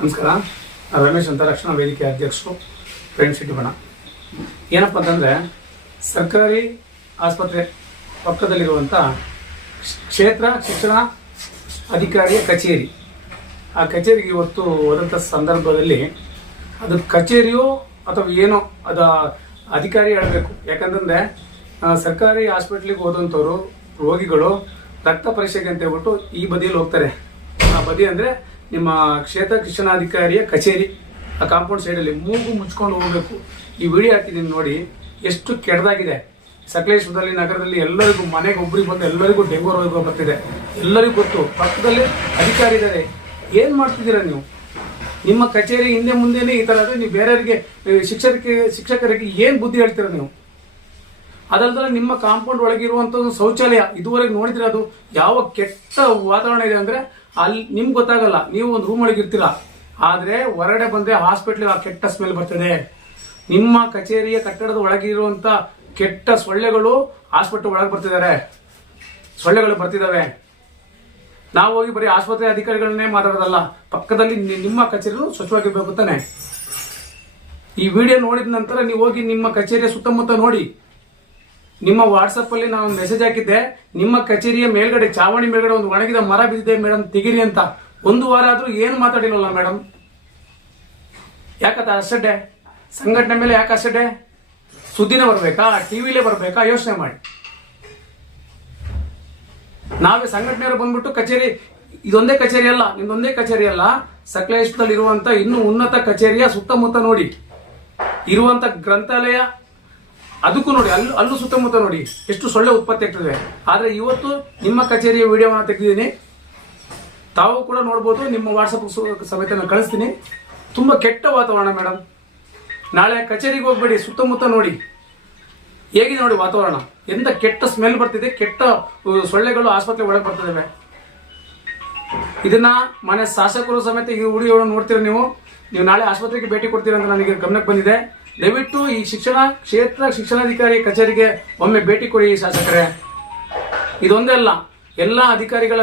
ನಮಸ್ಕಾರ. ರಮೇಶ್ ಅಂತ ರಕ್ಷಣಾ ವೇದಿಕೆ ಅಧ್ಯಕ್ಷರು, ಫ್ರೆಂಡ್ ಸಿಟಿ ಬಣ. ಏನಪ್ಪ ಅಂತಂದರೆ, ಸರ್ಕಾರಿ ಆಸ್ಪತ್ರೆ ಪಕ್ಕದಲ್ಲಿರುವಂಥ ಕ್ಷೇತ್ರ ಶಿಕ್ಷಣ ಅಧಿಕಾರಿಯ ಕಚೇರಿ, ಆ ಕಚೇರಿಗೆ ಇವತ್ತು ಹೋದಂಥ ಸಂದರ್ಭದಲ್ಲಿ ಅದು ಕಚೇರಿಯೋ ಅಥವಾ ಏನೋ ಅದು ಅಧಿಕಾರಿ ಹೇಳಬೇಕು. ಯಾಕಂತಂದರೆ ಸರ್ಕಾರಿ ಹಾಸ್ಪಿಟ್ಲಿಗೆ ಹೋದಂಥವ್ರು ರೋಗಿಗಳು ರಕ್ತ ಪರೀಕ್ಷೆಗೆ ಅಂತ ಹೇಳ್ಬಿಟ್ಟು ಈ ಬದಿಯಲ್ಲಿ ಹೋಗ್ತಾರೆ. ಆ ಬದಿ ಅಂದರೆ ನಿಮ್ಮ ಕ್ಷೇತ್ರ ಶಿಕ್ಷಣಾಧಿಕಾರಿಯ ಕಚೇರಿ, ಆ ಕಾಂಪೌಂಡ್ ಸೈಡಲ್ಲಿ ಮೂಗು ಮುಚ್ಕೊಂಡು ಹೋಗಬೇಕು. ಈ ವಿಡಿಯೋ ಹಾಕಿದ್ದೀನಿ ನೋಡಿ, ಎಷ್ಟು ಕೆಟ್ಟದಾಗಿದೆ. ಸಕಲೇಶ್ವರದಲ್ಲಿ ನಗರದಲ್ಲಿ ಎಲ್ಲರಿಗೂ ಮನೆಗೆ ಒಬ್ಬರಿಗೆ ಬಂದು ಎಲ್ಲರಿಗೂ ಡೆಂಗು ರೋಗ ಬರ್ತಿದೆ, ಎಲ್ಲರಿಗೂ ಗೊತ್ತು. ಪಕ್ಕದಲ್ಲಿ ಅಧಿಕಾರಿ ಇದ್ದಾರೆ. ಏನು ಮಾಡ್ತಿದ್ದೀರಾ ನೀವು? ನಿಮ್ಮ ಕಚೇರಿ ಹಿಂದೆ ಮುಂದೆನೇ ಈ ಥರ ಆದರೆ ನೀವು ಬೇರೆಯವರಿಗೆ ಶಿಕ್ಷಕರಿಗೆ ಏನು ಬುದ್ಧಿ ಹೇಳ್ತೀರಾ ನೀವು? ಅದಲ್ಲದೆ ನಿಮ್ಮ ಕಾಂಪೌಂಡ್ ಒಳಗಿರುವಂಥದ್ದು ಶೌಚಾಲಯ ಇದುವರೆಗೆ ನೋಡಿದ್ರೆ ಅದು ಯಾವ ಕೆಟ್ಟ ವಾತಾವರಣ ಇದೆ ಅಂದರೆ ಅಲ್ಲಿ ನಿಮ್ಗೆ ಗೊತ್ತಾಗಲ್ಲ. ನೀವು ಒಂದು ರೂಮ್ ಒಳಗೆ ಇರ್ತೀರ, ಆದರೆ ಹೊರಗಡೆ ಬಂದರೆ ಹಾಸ್ಪಿಟ್ಲಿಗೆ ಆ ಕೆಟ್ಟ ಸ್ಮೆಲ್ ಬರ್ತದೆ. ನಿಮ್ಮ ಕಚೇರಿಯ ಕಟ್ಟಡದ ಒಳಗಿರುವಂಥ ಕೆಟ್ಟ ಸೊಳ್ಳೆಗಳು ಹಾಸ್ಪಿಟಲ್ ಒಳಗೆ ಬರ್ತಿದ್ದಾರೆ, ಸೊಳ್ಳೆಗಳು ಬರ್ತಿದ್ದಾವೆ. ನಾವು ಹೋಗಿ ಬರೀ ಆಸ್ಪತ್ರೆ ಅಧಿಕಾರಿಗಳನ್ನೇ ಮಾತಾಡೋದಲ್ಲ, ಪಕ್ಕದಲ್ಲಿ ನಿಮ್ಮ ಕಚೇರಿಯೂ ಸ್ವಚ್ಛವಾಗಿರ್ಬೇಕು ತಾನೆ. ಈ ವಿಡಿಯೋ ನೋಡಿದ ನಂತರ ನೀವು ಹೋಗಿ ನಿಮ್ಮ ಕಚೇರಿಯ ಸುತ್ತಮುತ್ತ ನೋಡಿ. ನಿಮ್ಮ ವಾಟ್ಸಪ್ಪಲ್ಲಿ ನಾನು ಒಂದು ಮೆಸೇಜ್ ಹಾಕಿದ್ದೆ, ನಿಮ್ಮ ಕಚೇರಿಯ ಮೇಲ್ಗಡೆ ಚಾವಣಿ ಮೇಲ್ಗಡೆ ಒಂದು ಒಣಗಿದ ಮರ ಬಿದ್ದಿದೆ ಮೇಡಮ್, ತೆಗಿರಿ ಅಂತ. ಒಂದು ವಾರ ಆದರೂ ಏನು ಮಾತಾಡಿಲ್ಲಲ್ಲ ಮೇಡಮ್. ಯಾಕತ್ತ ಅಷ್ಟೇ? ಸಂಘಟನೆ ಮೇಲೆ ಯಾಕೆ ಅಷ್ಟೇ? ಸುದ್ದಿನೇ ಬರಬೇಕಾ? ಟಿವಿಲೇ ಬರಬೇಕಾ? ಯೋಚನೆ ಮಾಡಿ. ನಾವೇ ಸಂಘಟನೆಯವರು ಬಂದ್ಬಿಟ್ಟು ಕಚೇರಿ, ಇದೊಂದೇ ಕಚೇರಿ ಅಲ್ಲ, ನಿಮ್ದೊಂದೇ ಕಚೇರಿ ಅಲ್ಲ, ಸಕಲೇಶ್ವರದಲ್ಲಿ ಇರುವಂತ ಇನ್ನೂ ಉನ್ನತ ಕಚೇರಿಯ ಸುತ್ತಮುತ್ತ ನೋಡಿ, ಇರುವಂತ ಗ್ರಂಥಾಲಯ ಅದಕ್ಕೂ ನೋಡಿ, ಅಲ್ಲೂ ಸುತ್ತಮುತ್ತ ನೋಡಿ ಎಷ್ಟು ಸೊಳ್ಳೆ ಉತ್ಪತ್ತಿ ಆಗ್ತದೆ. ಆದರೆ ಇವತ್ತು ನಿಮ್ಮ ಕಚೇರಿಯ ವಿಡಿಯೋವನ್ನು ತೆಗೆದಿದ್ದೀನಿ, ತಾವು ಕೂಡ ನೋಡ್ಬೋದು. ನಿಮ್ಮ ವಾಟ್ಸಪ್ ಸಮೇತ ನಾನು ಕಳಿಸ್ತೀನಿ. ತುಂಬ ಕೆಟ್ಟ ವಾತಾವರಣ ಮೇಡಮ್. ನಾಳೆ ಕಚೇರಿಗೆ ಹೋಗ್ಬೇಡಿ, ಸುತ್ತಮುತ್ತ ನೋಡಿ ಹೇಗಿದೆ ನೋಡಿ ವಾತಾವರಣ. ಎಂತ ಕೆಟ್ಟ ಸ್ಮೆಲ್ ಬರ್ತಿದೆ, ಕೆಟ್ಟ ಸೊಳ್ಳೆಗಳು ಆಸ್ಪತ್ರೆ ಒಳಗೆ ಬರ್ತಿದ್ದಾವೆ. ಇದನ್ನ ಮನೆ ಶಾಸಕರು ಸಮೇತ ಈ ವಿಡಿಯೋವನ್ನು ನೋಡ್ತೀರ ನೀವು ನಾಳೆ ಆಸ್ಪತ್ರೆಗೆ ಭೇಟಿ ಕೊಡ್ತೀರ ಅಂತ ನನಗೆ ಗಮನಕ್ಕೆ ಬಂದಿದೆ. ದಯವಿಟ್ಟು ಈ ಕ್ಷೇತ್ರ ಶಿಕ್ಷಣಾಧಿಕಾರಿ ಕಚೇರಿಗೆ ಒಮ್ಮೆ ಭೇಟಿ ಕೊಡಿ ಶಾಸಕರೇ. ಇದೊಂದೇ ಅಲ್ಲ, ಎಲ್ಲ ಅಧಿಕಾರಿಗಳ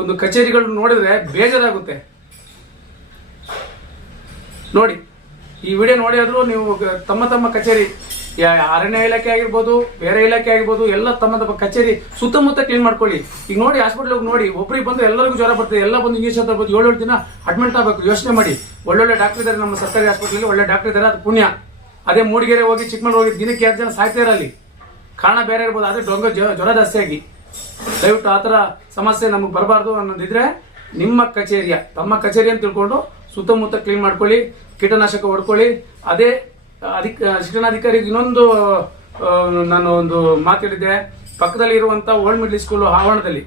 ಒಂದು ಕಚೇರಿಗಳು ನೋಡಿದ್ರೆ ಬೇಜಾರಾಗುತ್ತೆ. ನೋಡಿ, ಈ ವಿಡಿಯೋ ನೋಡಿ ಆದ್ರೂ ನೀವು ತಮ್ಮ ಕಚೇರಿ, ಅರಣ್ಯ ಇಲಾಖೆ ಆಗಿರ್ಬೋದು, ಬೇರೆ ಇಲಾಖೆ ಆಗಿರ್ಬೋದು, ಎಲ್ಲ ತಮ್ಮ ಕಚೇರಿ ಸುತ್ತಮುತ್ತ ಕ್ಲೀನ್ ಮಾಡ್ಕೊಳ್ಳಿ. ಈಗ ನೋಡಿ, ಹಾಸ್ಪಿಟಲ್ ನೋಡಿ, ಒಬ್ಬರಿಗೆ ಬಂದು ಎಲ್ಲರಿಗೂ ಜ್ವರ ಬರ್ತದೆ, ಎಲ್ಲ ಬಂದು ಇಂಜೆಕ್ಷನ್ ಅಂತ ಬರ್ಬೋದು, 7 ದಿನ ಅಡ್ಮಿಟ್ ಆಗಬೇಕು. ಯೋಚನೆ ಮಾಡಿ. ಒಳ್ಳೊಳ್ಳೆ ಡಾಕ್ಟರ್ ಇದ್ದಾರೆ ನಮ್ಮ ಸರ್ಕಾರಿ ಹಾಸ್ಪಿಟಲ್, ಒಳ್ಳೆ ಡಾಕ್ಟರ್ ಇದ್ದಾರೆ, ಅದು ಪುಣ್ಯ. ಅದೇ ಮೂಡಿಗೆರೆ ಹೋಗಿ ಚಿಕ್ಕಮಗಳೂರು ಹೋಗಿ ದಿನಕ್ಕೆ 2 ಜನ ಸಾಯ್ತಾ ಇರಲಿ, ಕಾರಣ ಬೇರೆ ಇರ್ಬೋದು, ಆದ್ರೆ ಜ್ವರ ಜಾಸ್ತಿ ಆಗಿ. ದಯವಿಟ್ಟು ಆ ಥರ ಸಮಸ್ಯೆ ನಮಗೆ ಬರಬಾರ್ದು ಅನ್ನೋದಿದ್ರೆ ನಿಮ್ಮ ಕಚೇರಿಯ ತಮ್ಮ ಕಚೇರಿ ಅಂತ ತಿಳ್ಕೊಂಡು ಸುತ್ತಮುತ್ತ ಕ್ಲೀನ್ ಮಾಡ್ಕೊಳ್ಳಿ, ಕೀಟನಾಶಕ ಹೊಡ್ಕೊಳ್ಳಿ. ಅದೇ ಶಿಕ್ಷಣಾಧಿಕಾರಿಗೆ ಇನ್ನೊಂದು ನಾನು ಒಂದು ಮಾತಾಡಿದ್ದೆ, ಪಕ್ಕದಲ್ಲಿ ಇರುವಂತ ಓಲ್ಡ್ ಮಿಡ್ಲ್ ಸ್ಕೂಲ್ ಆವರಣದಲ್ಲಿ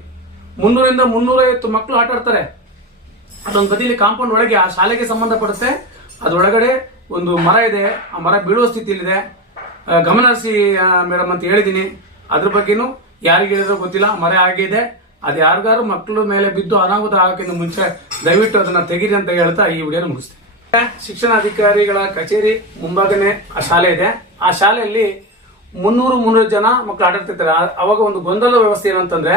300ರಿಂದ 350 ಮಕ್ಕಳು ಆಟ ಆಡ್ತಾರೆ. ಅದೊಂದು ಬದಿಯಲ್ಲಿ ಕಾಂಪೌಂಡ್ ಒಳಗೆ ಆ ಶಾಲೆಗೆ ಸಂಬಂಧಪಡುತ್ತೆ. ಅದರೊಳಗಡೆ ಒಂದು ಮರ ಇದೆ, ಆ ಮರ ಬೀಳುವ ಸ್ಥಿತಿಯಲ್ಲಿದೆ. ಗಮನ ಹರಿಸಿ ಮೇಡಮ್ ಅಂತ ಹೇಳಿದ್ದೀನಿ. ಅದ್ರ ಬಗ್ಗೆನೂ ಯಾರಿಗೆ ಹೇಳಿದ್ರೂ ಗೊತ್ತಿಲ್ಲ, ಮರ ಆಗಿದೆ. ಅದು ಯಾರಿಗಾರು ಮಕ್ಕಳ ಮೇಲೆ ಬಿದ್ದು ಅನಾಹುತ ಆಗೋಕ್ಕಿಂತ ಮುಂಚೆ ದಯವಿಟ್ಟು ಅದನ್ನ ತೆಗೀರಿ ಅಂತ ಹೇಳ್ತಾ ಈ ವಿಡಿಯೋನ ಮುಗಿಸ್ತೀನಿ. ಶಿಕ್ಷಣಾಧಿಕಾರಿಗಳ ಕಚೇರಿ ಮುಂಭಾಗನೇ ಆ ಶಾಲೆ ಇದೆ. ಆ ಶಾಲೆಯಲ್ಲಿ 300 ಜನ ಮಕ್ಕಳು ಆಟಾಡ್ತಿರ್ತಾರೆ. ಅವಾಗ ಒಂದು ಗೊಂದಲ ವ್ಯವಸ್ಥೆ ಏನಂತಂದ್ರೆ,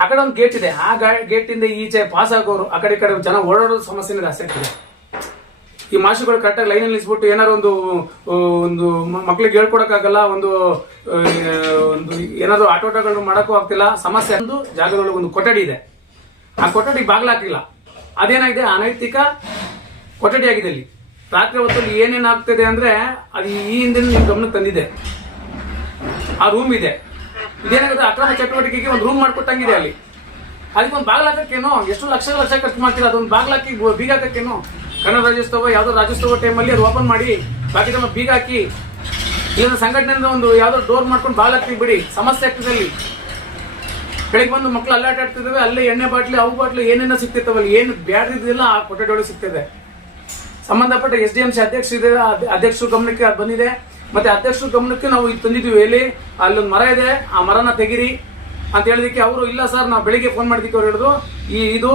ಆ ಕಡೆ ಒಂದು ಗೇಟ್ ಇದೆ, ಆ ಗೇಟಿಂದ ಈಚೆ ಪಾಸ್ ಆಗೋರು, ಆ ಕಡೆ ಜನ ಓಡಾಡೋ ಸಮಸ್ಯೆ ಜಾಸ್ತಿ ಆಗ್ತದೆ. ಈ ಮಾಸ್ಟರ್ಗಳು ಕರೆಕ್ಟಾಗಿ ಲೈನಲ್ಲಿ ನಿಲ್ಲಿಸ್ಬಿಟ್ಟು ಏನಾರು ಒಂದು ಮಕ್ಳಿಗೆ ಹೇಳ್ಕೊಡಕ್ಕಾಗಲ್ಲ, ಒಂದು ಏನಾದ್ರು ಆಟೋಟಗಳು ಮಾಡಕ್ಕೂ ಆಗ್ತಿಲ್ಲ. ಸಮಸ್ಯೆ. ಒಂದು ಜಾಗದೊಳಗೆ ಒಂದು ಕೊಠಡಿ ಇದೆ, ಆ ಕೊಠಡಿ ಬಾಗ್ಲಾಕಿಲ್ಲ. ಅದೇನಾಗಿದೆ, ಅನೈತಿಕ ಕೊಠಡಿ ಆಗಿದೆ. ಅಲ್ಲಿ ರಾತ್ರಿ ಹೊತ್ತಲ್ಲಿ ಏನೇನಾಗ್ತದೆ ಅಂದ್ರೆ ಅದು ಈ ಹಿಂದೆ ನಿಮ್ ಗಮನಕ್ಕೆ ತಂದಿದೆ. ಆ ರೂಮ್ ಇದೆ, ಇದೇನಾಗುತ್ತೆ, ಅಕ್ರಮ ಚಟುವಟಿಕೆಗೆ ಒಂದು ರೂಮ್ ಮಾಡ್ಕೊಟ್ಟಂಗಿದೆ ಅಲ್ಲಿ. ಅದಕ್ಕೆ ಒಂದು ಬಾಗ್ಲಾಕೇನೋ ಎಷ್ಟು ಲಕ್ಷ ಖರ್ಚು ಮಾಡ್ತೀರಾ, ಅದೊಂದು ಬಾಗ್ಲಾಕಿ ಬೀಗ ಹಾಕಕ್ಕೇನೋ. ಕನ್ನಡ ರಾಜ್ಯೋತ್ಸವ ಯಾವ್ದೋ ರಾಜ್ಯೋತ್ಸವ ಟೈಮಲ್ಲಿ ಅದು ಓಪನ್ ಮಾಡಿ ಬಾಕಿ ಟೈಮ್ ಬೀಗ ಹಾಕಿ, ಇಲ್ಲ ಸಂಘಟನೆಯಿಂದ ಒಂದು ಯಾವ್ದೋ ಡೋರ್ ಮಾಡ್ಕೊಂಡು ಬಾಗ್ಲಾಕಿ ಬಿಡಿ. ಸಮಸ್ಯೆ ಆಗ್ತದೆ ಅಲ್ಲಿ. ಬೆಳಿಗ್ಗೆ ಬಂದು ಮಕ್ಕಳು ಅಲ್ಲೇ ಆಟ ಆಡ್ತಿದ್ದಾವೆ, ಅಲ್ಲೇ ಎಣ್ಣೆ ಬಾಟ್ಲಿ ಅವು ಬಾಟ್ಲಿ ಏನೇನೋ ಸಿಗ್ತಿರ್ತವಲ್ಲ, ಏನು ಬ್ಯಾಡ್ದಿಲ್ಲ ಆ ಕೊಠಡಿ ಒಳಗೆ ಸಿಗ್ತದೆ. ಸಂಬಂಧಪಟ್ಟ SDMC ಅಧ್ಯಕ್ಷರು ಗಮನಕ್ಕೆ ಅದು ಬಂದಿದೆ. ಮತ್ತೆ ಅಧ್ಯಕ್ಷರ ಗಮನಕ್ಕೆ ನಾವು ಇದು ತಂದಿದ್ವಿ. ಎಲ್ಲಿ ಅಲ್ಲೊಂದು ಮರ ಇದೆ, ಆ ಮರನ ತೆಗಿರಿ ಅಂತ ಹೇಳಿದಕ್ಕೆ ಅವರು ಇಲ್ಲ ಸರ್, ನಾವು ಬೆಳಿಗ್ಗೆ ಫೋನ್ ಮಾಡಿದಕ್ಕೆ ಅವ್ರು ಹೇಳಿದ್ರು ಇದು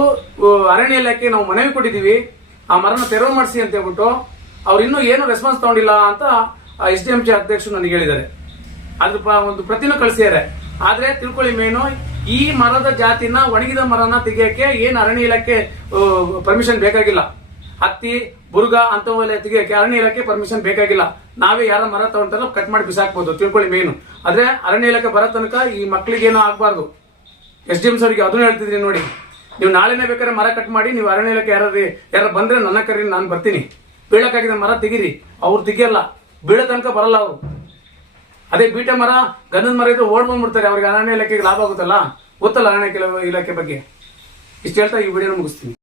ಅರಣ್ಯ ಇಲಾಖೆ ನಾವು ಮನವಿ ಕೊಟ್ಟಿದ್ದೀವಿ, ಆ ಮರನ ತೆರವು ಮಾಡಿಸಿ ಅಂತ ಹೇಳ್ಬಿಟ್ಟು ಅವ್ರು ಇನ್ನೂ ಏನು ರೆಸ್ಪಾನ್ಸ್ ತಗೊಂಡಿಲ್ಲ ಅಂತ SDMC ಅಧ್ಯಕ್ಷರು ನನಗೆ ಹೇಳಿದ್ದಾರೆ. ಅದ್ರ ಒಂದು ಪ್ರತಿನೂ ಕಳಿಸಿದ್ದಾರೆ. ಆದ್ರೆ ತಿಳ್ಕೊಳ್ಳಿ, ಮೇನು ಈ ಮರದ ಜಾತಿನ ಒಣಗಿದ ಮರನ ತೆಗಿಯಕ್ಕೆ ಏನು ಅರಣ್ಯ ಇಲಾಖೆ ಪರ್ಮಿಷನ್ ಬೇಕಾಗಿಲ್ಲ. ಹತ್ತಿ ಬುರ್ಗ ಅಂತವೆಲ್ಲ ತೆಗಿಯಕ್ಕೆ ಅರಣ್ಯ ಇಲಾಖೆ ಪರ್ಮಿಷನ್ ಬೇಕಾಗಿಲ್ಲ. ನಾವೇ ಯಾರ ಮರ ತಗೊಂತಾರೋ ಕಟ್ ಮಾಡಿ ಬಿಸಾಕ್ಬೋದು, ತಿಳ್ಕೊಳ್ಳಿ ಮೇನು. ಆದ್ರೆ ಅರಣ್ಯ ಇಲಾಖೆ ಬರೋ ತನಕ ಈ ಮಕ್ಳಿಗೇನೋ ಆಗ್ಬಾರ್ದು. SDM ಸರ್ಗೆ ಅದನ್ನು ಹೇಳ್ತಿದ್ರಿ ನೋಡಿ, ನೀವು ನಾಳೆನೇ ಬೇಕಾದ್ರೆ ಮರ ಕಟ್ ಮಾಡಿ, ನೀವು ಅರಣ್ಯ ಇಲಾಖೆ ಯಾರು ಬಂದ್ರೆ ನನ್ನ ಕರೀರಿ, ನಾನು ಬರ್ತೀನಿ. ಬೀಳಕ್ಕಾಗಿದ್ದ ಮರ ತೆಗೀರಿ. ಅವ್ರು ತೆಗಿಯಲ್ಲ, ಬೀಳೋ ತನಕ ಬರಲ್ಲ ಅವರು. ಅದೇ ಬೀಟೆ ಮರ, ಗಂಧದ ಮರ ಇದ್ರೆ ಓಡ್ ಬಂದ್ಬಿಡ್ತಾರೆ. ಅವ್ರಿಗೆ ಅರಣ್ಯ ಇಲಾಖೆಗೆ ಲಾಭ ಆಗುತ್ತಲ್ಲ, ಗೊತ್ತಲ್ಲ ಅರಣ್ಯ ಇಲಾಖೆ ಬಗ್ಗೆ. ಇಷ್ಟು ಹೇಳ್ತಾ ಈ ವಿಡಿಯೋನ ಮುಗಿಸ್ತೀನಿ.